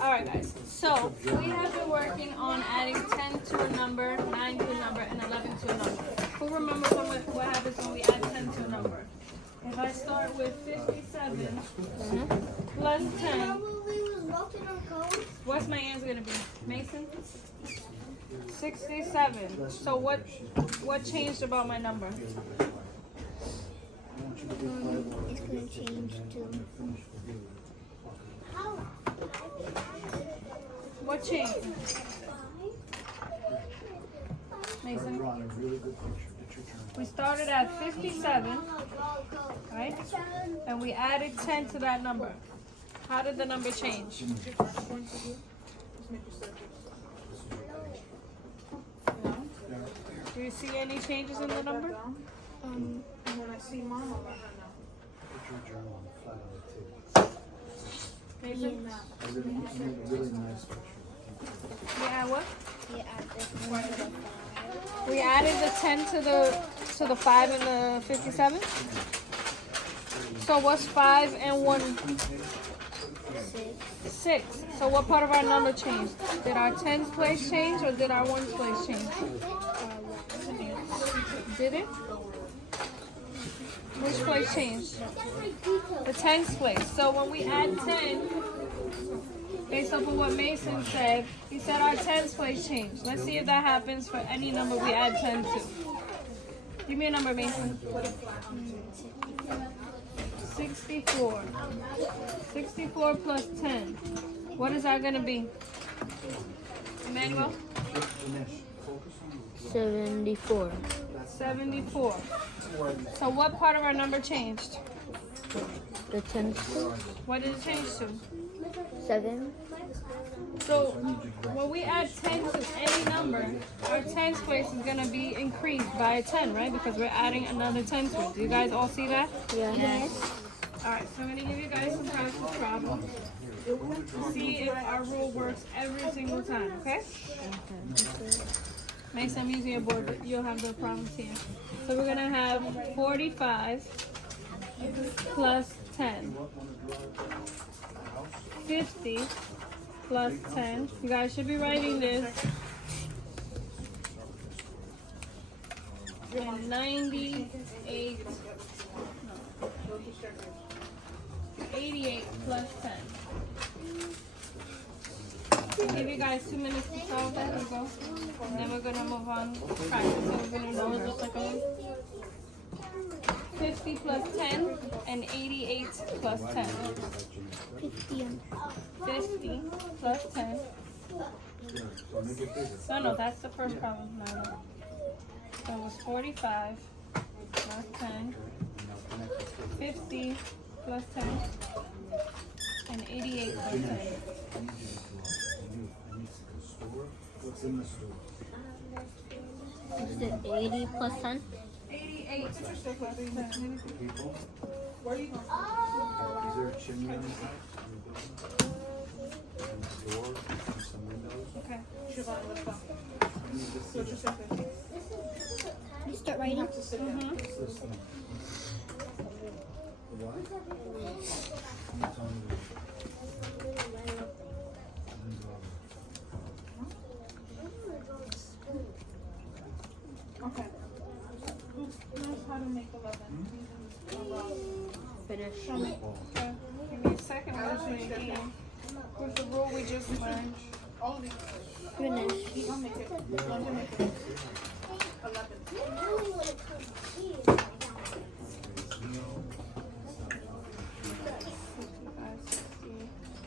Alright guys, so we have been working on adding 10 to a number, 9 to a number, and 11 to a number. Who remembers what happens when we add 10 to a number? If I start with 57 plus 10, what's my answer going to be? Mason? 67. So what changed about my number? It's going to change to... What changed? Mason? We started at 57, right? And we added 10 to that number. How did the number change? Do you see any changes in the number? And when I see mom, I'll let her know. Mason? Yeah, what? We added the 10 to the 5 and the 57. So what's 5 and 1? 6. So what part of our number changed? Did our 10's place change or did our 1's place change? Did it? Which place changed? The 10's place. So when we add 10, based off of what Mason said, he said our 10's place changed. Let's see if that happens for any number we add 10 to. Give me a number, Mason. 64. 64 plus 10. What is that going to be? Emmanuel? 74. 74. So what part of our number changed? The 10th. What did it change to? 7. So when we add 10 to any number, our 10's place is going to be increased by a 10, right? Because we're adding another 10 to it. Do you guys all see that? Yes. Alright, so I'm going to give you guys some practice problems to see if our rule works every single time, okay? Mason, I'm using your board, but you'll have the problems here. So we're going to have 45 plus 10. 50 plus 10. You guys should be writing this. And 98. No. 88 plus 10. I'll give you guys 2 minutes to solve that. Here we go. And then we're going to move on to practice. So we're going to know just like a 50 plus 10 and 88 plus 10. 50 plus 10. No, that's the first problem. No. So it was 45 plus 10. 50 plus 10. And 88 plus 10. What's in the store? Is it 80 plus 10? 88 plus 10. People? Where are you going? Is there a chimney on the side? And a door and some windows? Okay. Siobhan, let's go. I need to see What's your that. second? You start You writing? have to sit down. What's this thing? The what? Can you tell me the- Okay. Who knows how to make 11? Finish. Show me. Okay. Give me a second. I'll show you again. With the rule we just learned. All of these. Finish. He's gonna make it. He's gonna make it. 11.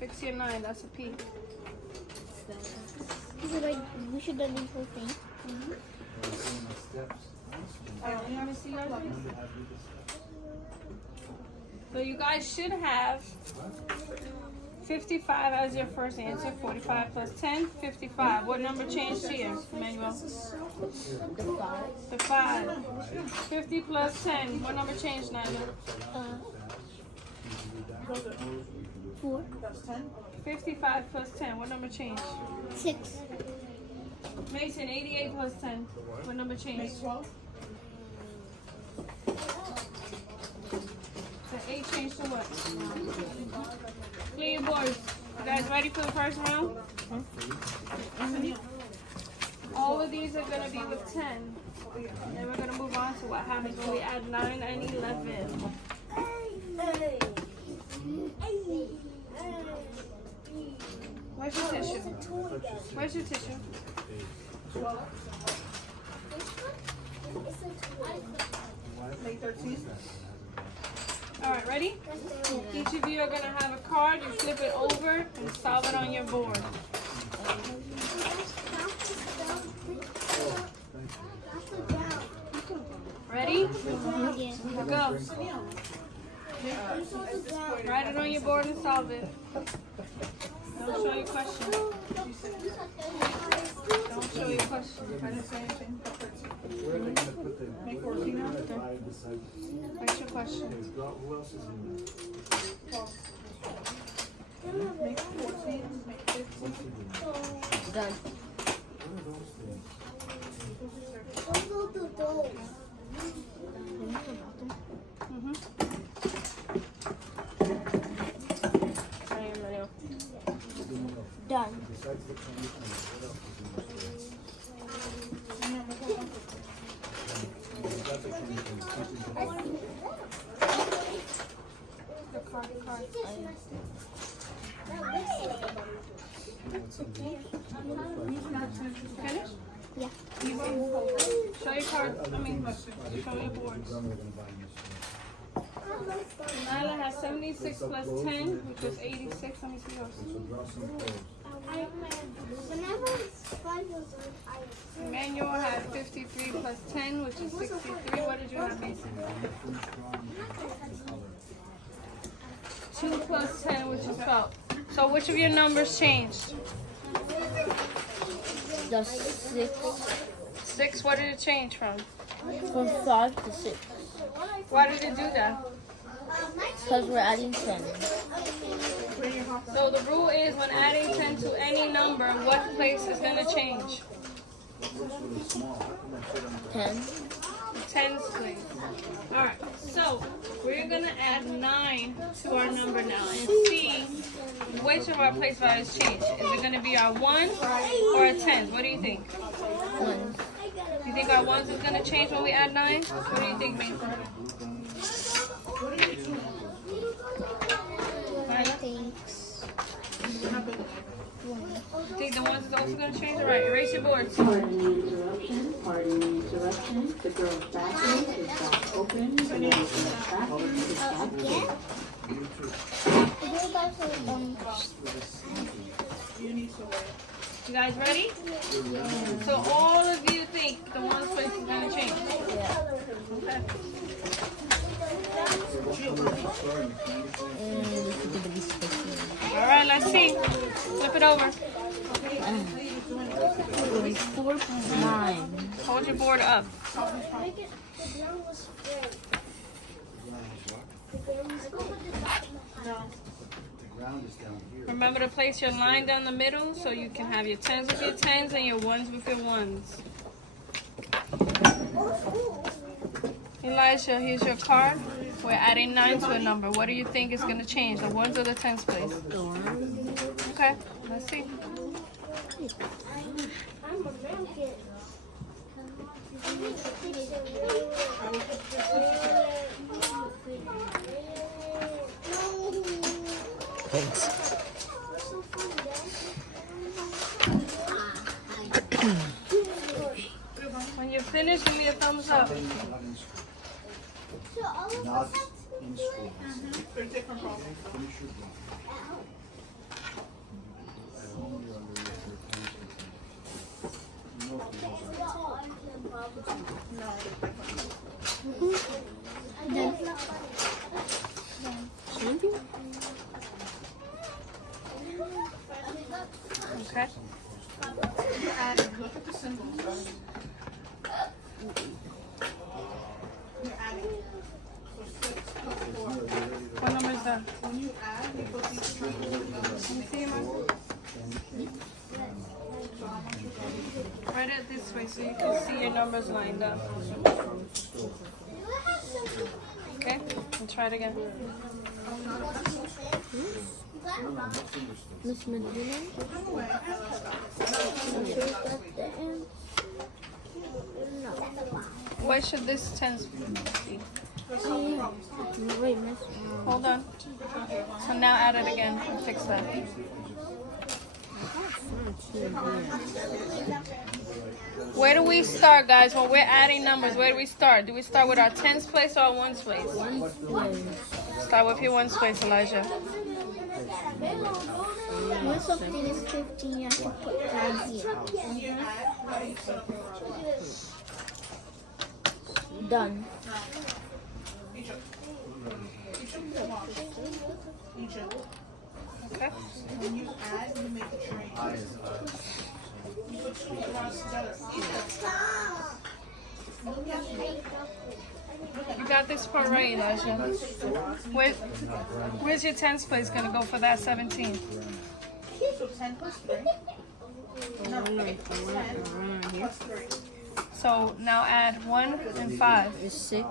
Fix your 9. That's a P. We should have these whole thing. You want to see yours? So you guys should have 55 as your first answer. 45 plus 10, 55. What number changed here, Emmanuel? The 5. 50 plus 10. What number changed, Nyla? 4. That's 10. 55 plus 10. What number changed? 6. Mason, 88 plus 10. What number Make changed? 12. The 8 changed to what? Clear your boards. guys ready for the first round? All of these are gonna be with 10. And then we're gonna move on to what happens when we add 9 and 11. Where's your tissue? Where's your tissue? May 13th. Alright, ready? Each of you are gonna have a card. You flip it over and solve it on your board. Ready? Go. Write it on your board and solve it. Don't show your question. Don't show your question. I didn't say anything. Where are they gonna put the? May 14th. Divide beside. What's your question? Okay, who else is in there? May 14th, May 15th. What's he doing? Done. What are those things? Mm-hmm. Done. Besides the candy cane, what else is in this store? We got the candy cane, something else. The card. What's in there? Finish? Yeah. Show your card. Show your boards. We're gonna buy in this store. Nyla has 76 plus 10, which is 86. Let me see yours. So draw some clothes. Whenever it's 5 years old, I Emmanuel had 53 plus 10, which is 63. What did you have, Mason? 2 plus 10, which is 12. So which of your numbers changed? the 6 6, what did it change from? from 5 to 6. Why did it do that? Because we're adding 10. So the rule is when adding 10 to any number, what place is going to change? Looks really small. How come I fit on the 10. 10's place. Alright, so we're going to add 9 to our number now and see which of our place values change. Is it going to be our 1 or our 10? What do you think? 1. You think our 1s is going to change when we add 9? What do you think, Mason? I think You think the 1s is also going to change? Alright, erase your boards. Pardon the interruption, pardon the interruption. The girls' bathroom is back open. The ladies' bathroom is back open. You guys ready? So all of you think the 1's place is going to change? Okay. Alright, let's see. Flip it over. 4.9. Hold your board up. The ground is down here. Remember to place your line down the middle so you can have your 10s with your 10s and your 1s with your 1s. Elijah, here's your card. We're adding 9 to a number. What do you think is going to change, the 1s or the 10s place? The 1. Okay, let's see. When you finish, give me a thumbs up. Not in school. They're different problems. Finish your block. At home, you're under your parents' control. You know if you Okay. Look at the symbols. You're adding. So 6 plus 4. What number is that? When you add, you put these numbers. Let me see, Mark. Write it this way so you can see your numbers lined up. Okay, and try it again. Miss Medina? No. Where should this tens be? Wait, Miss. Hold on. So now add it again and fix that. Where do we start, guys? When we're adding numbers, where do we start? Do we start with our tens place or our ones place? Start with your ones place, Elijah. When something is 15, I can put that here. Done. Okay. When you add, you make a change. You put two rows together. You got this part right, Elijah. Where's your tens place gonna go for that 17? So 10 plus 3. No, 8 plus 10 plus 3. So now add 1 and 5. It's 6.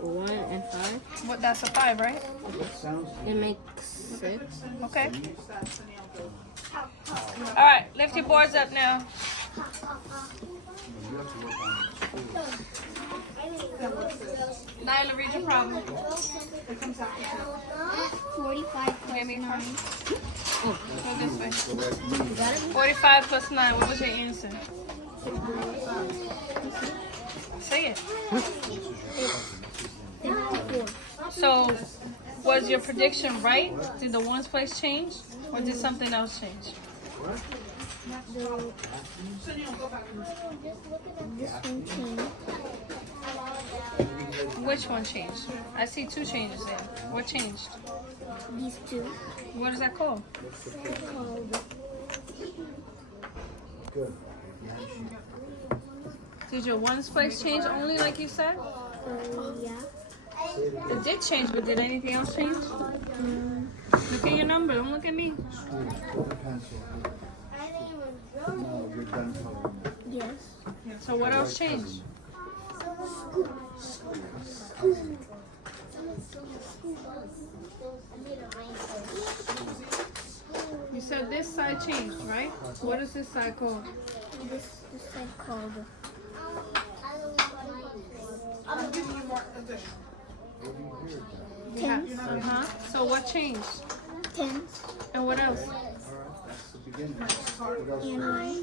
1 and 5. What? That's a 5, right? It makes 6. Okay. All right, lift your boards up now. Nyla, read your problem. 45 Give me 9. Go this way. 45 plus 9. What was your answer? Say it. 54. So, was your prediction right? Did the ones place change, or did something else change? This one changed. Which one changed? I see 2 changes there. What changed? These two. What is that called? Called Did your ones place change only like you said? yeah. It did change, but did anything else change? Look at your number. Don't look at me. Yes. So what else changed? You said this side changed, right? What is this side called? This side called I'm giving you more addition. tens. So what changed? Tens. And what else? And 9.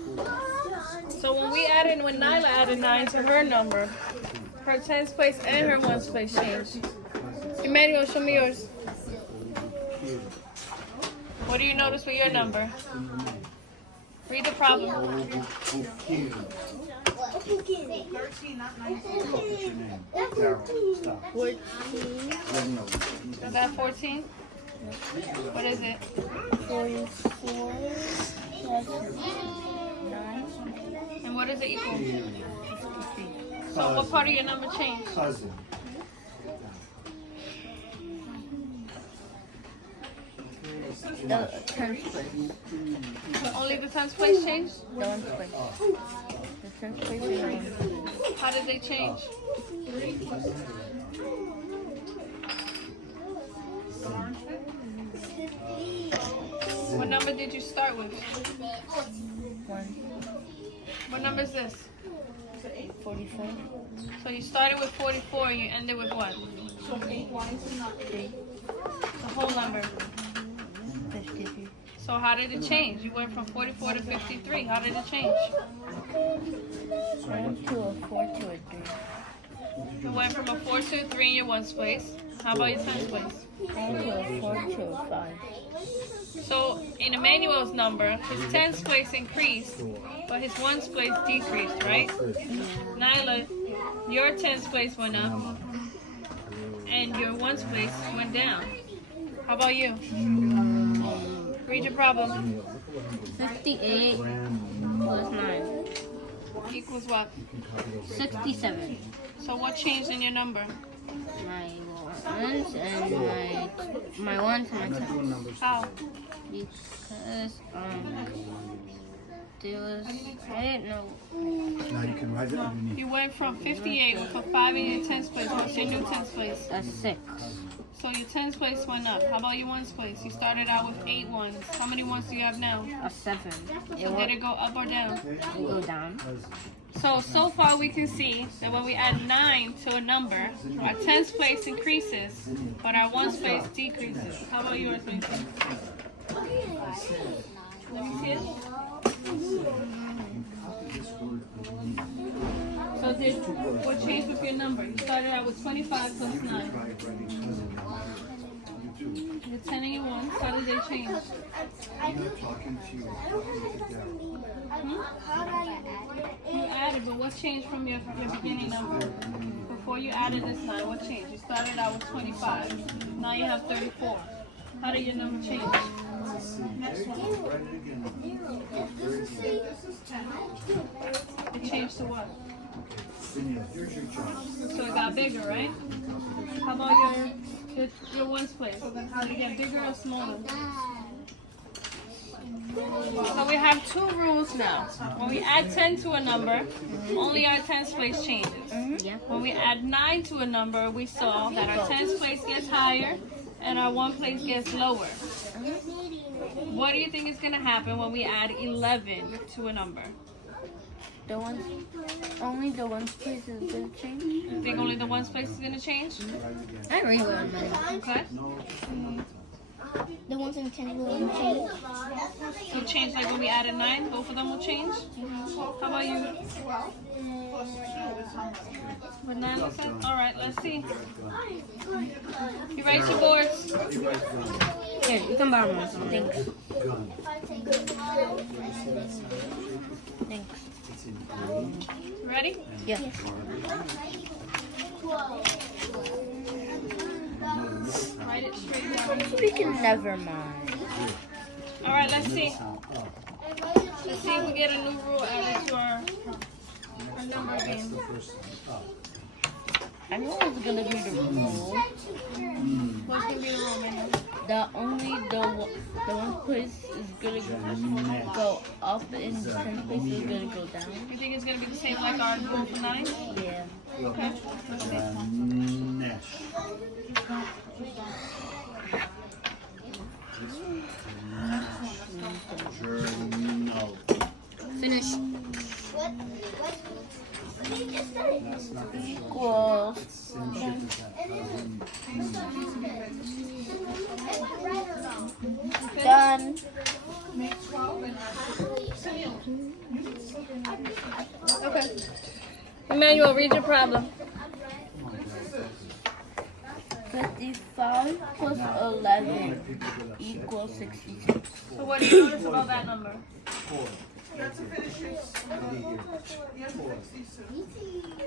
So when we added, when Nyla added 9 to her number, her tens place and her ones place changed. Emmanuel, show me yours. What do you notice with your number? Read the problem. 13, not 19. 14. Is that 14? What is it? 44. 9. And what does it equal? So what part of your number changed? Cousin. The tens place. Only the tens place changed? The ones place. The tens place and the ones. How did they change? What number did you start with? 1. What number is this? 44. So you started with 44 and you ended with what? So 8, why is it not 3? The whole number. 53. So how did it change? You went from 44 to 53. How did it change? 1 to a 4 to a 3. You went from a 4 to a 3 in your ones place. How about your tens place? 1 to a 4 to a 5. So in Emmanuel's number, his tens place increased, but his ones place decreased, right? Nyla, your tens place went up, and your ones place went down. How about you? Read your problem. 58 plus 9. Equals what? 67. So what changed in your number? My ones and my ones and my tens. How? Because there was, I didn't know. Now you can write it underneath. You went from 58 with a 5 in your tens place. What's your new tens place? That's 6. So So your tens place went up. How about your ones place? You started out with 8 ones. How many ones do you have now? A 7. So did it go up or down? It go down. So far we can see that when we add 9 to a number, our tens place increases, but our ones place decreases. How about yours, Mason? Let me see it. So what changed with your number? You started out with 25 plus 9. Your 10 and your 1, how did they change? You added, but what changed from your beginning number? Before you added this 9, what changed? You started out with 25. Now you have 34. How did your number change? It changed to what? So it got bigger, right? How about your ones place? Did it get bigger or smaller? So we have 2 rules now. When we add 10 to a number, only our tens place changes. Yeah. When we add 9 to a number, we saw that our tens place gets higher and our one place gets lower. What do you think is going to happen when we add 11 to a number? Only the ones place is gonna change. You think only the ones place is going to change? I really want money. Okay. The ones in 10 will change. So change like when we added 9, both of them will change? How about you? With 9 looks like? Alright, let's see. You write your boards. Here, you can borrow one. Thanks. Thanks. Ready? Yeah. Write it straight down. We can never mind. Alright, let's see. Let's see if we get a new rule added to our number game. I know it's gonna be the rule. What's going to be the rule, man? The one place is gonna go up and the 10th place is gonna go down. You think it's going to be the same like our rule for 9? Yeah. Okay. Let's see. Finish. Equals. Done. Okay. Emmanuel, read your problem. 55 plus 11 equals 66. So what do you notice about that number?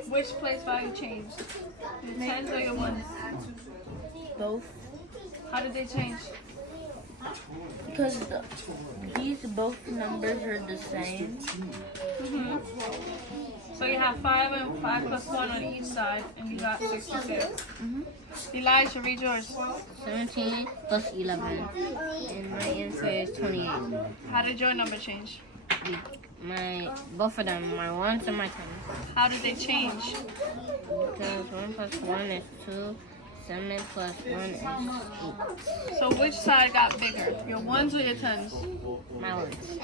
Which place value changed? Your tens or your ones? Both. How did they change? Because these both numbers are the same. So you have 5 and 5 plus 1 on each side, and you got 66. Elijah, read yours. 17 plus 11. And my answer is 28. How did your number change? Both of them, my ones and my tens. How did they change? Because 1 plus 1 is 2. 7 plus 1 is 8. So which side got bigger? Your ones or your tens? My ones.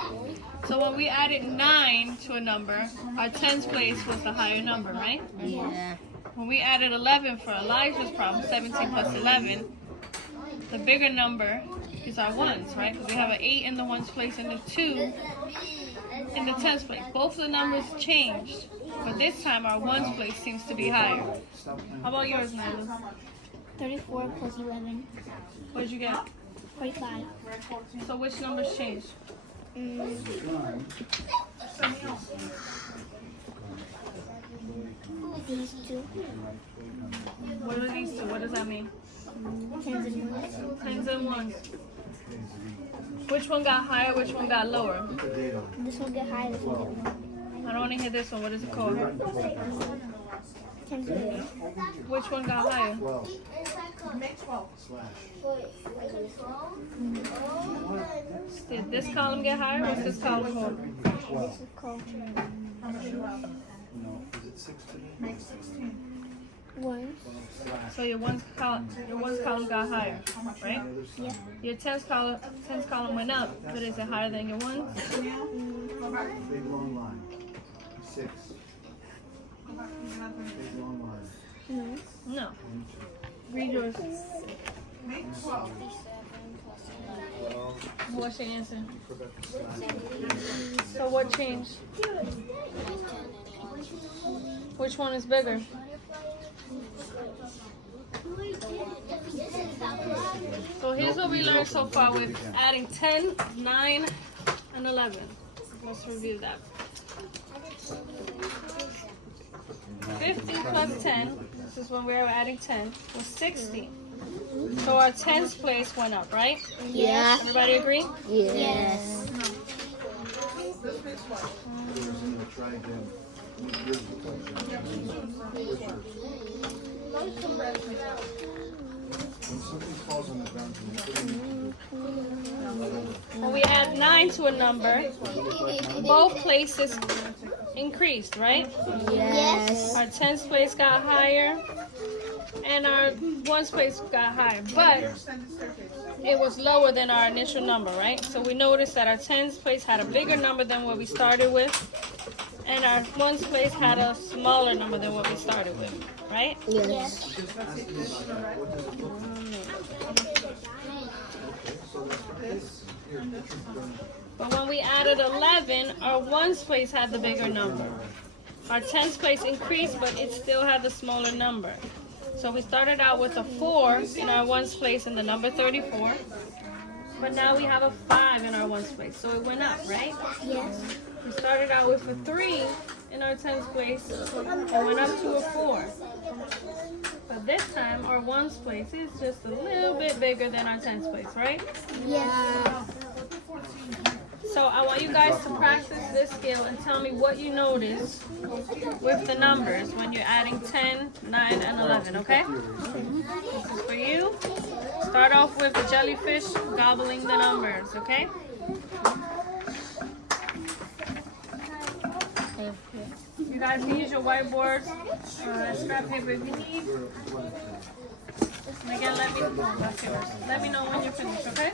So when we added 9 to a number, our tens place was the higher number, right? Yeah. When we added 11 for Elijah's problem, 17 plus 11, the bigger number is our ones, right? Because we have an 8 in the ones place and a 2 in the tens place. Both the numbers changed, but this time our ones place seems to be higher. How about yours, Nyla? 34 plus 11. What did you get? 45. So which numbers changed? These two. What are these two? What does that mean? Tens and ones. Tens and ones. Which one got higher? Which one got lower? This will get high, this will get low. I don't want to hear this one. What is it called? Tens and ones. Which one got higher? Did this column get higher? What's this column called? This is called. 1. So your ones column got higher, right? Yeah. Your tens column went up, but is it higher than your ones? Big long line. 6. Big long line. No. No. Read yours. Make 12. What's your answer? Forgot the slash. So what changed? Which one is bigger? So here's what we learned so far with adding 10, 9, and 11. Let's review that. 50 plus 10, this is when we were adding 10, was 60. So our tens place went up, right? Yeah. Everybody agree? Yes. This makes what? Try again. Here's the question. Where's yours? When something falls on the ground, can you put it in? When we add 9 to a number, both places increased, right? Yes. Our tens place got higher, and our ones place got higher, but Extended staircase. it was lower than our initial number, right? So we noticed that our tens place had a bigger number than what we started with, and our ones place had a smaller number than what we started with, right? Yes. But when we added 11, our ones place had the bigger number. Our tens place increased, but it still had the smaller number. So we started out with a 4 in our ones place in the number 34. But now we have a 5 in our ones place. So it went up, right? Yes. We started out with a 3 in our tens place. It went up to a 4. But this time our ones place is just a little bit bigger than our tens place, right? Yes. So I want you guys to practice this skill and tell me what you notice with the numbers when you're adding 10, 9, and 11, okay? This is for you. Start off with the jellyfish gobbling the numbers, okay? You guys can use your whiteboards or scrap paper if you need. And again, let me know when you're finished, okay?